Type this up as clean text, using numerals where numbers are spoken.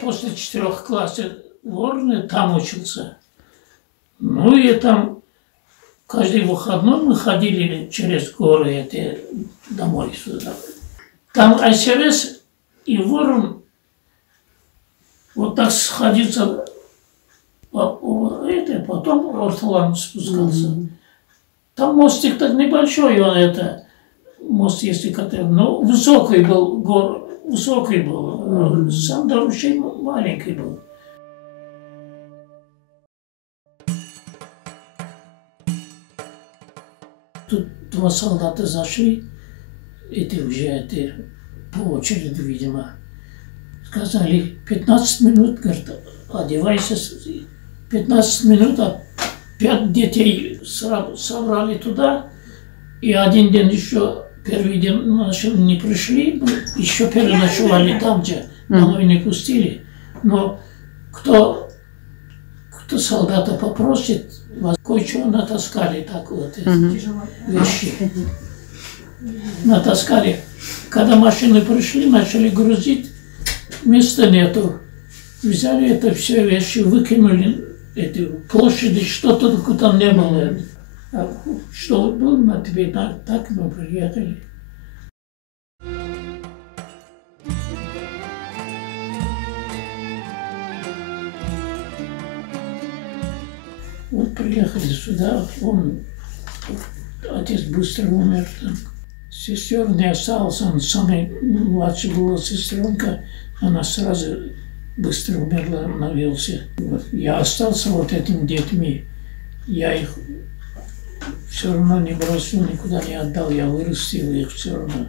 после 4 классов в Орне там учился. Ну и там каждый выходной мы ходили через горы эти домой сюда. Там СРС и Ворон вот так сходиться, потом Орталан спускался. Там мостик так небольшой, он это, мост, если который, но высокий был, высокий был, сам дорожный маленький был. Тут 2 солдата зашли, эти уже эти, по очереди, видимо. Сказали, 15 минут, говорит, одевайся. 15 минут, а 5 детей собрали туда. И один день еще, первый день не пришли, еще переночевали там, где домой не пустили. Но кто солдата попросит, кое-что натаскали так вот вещи. Натаскали. Когда машины пришли, начали грузить, места нету. Взяли это все вещи, выкинули эти площади, что-то там не было. А что было на тебе, так мы приехали. Вот приехали сюда, отец быстро умер там. Сестер не осталось, он самый младший была сестренка, она сразу быстро умерла на вилсе. Вот. Я остался вот этими детьми, я их все равно не бросил, никуда не отдал, я вырастил их все равно.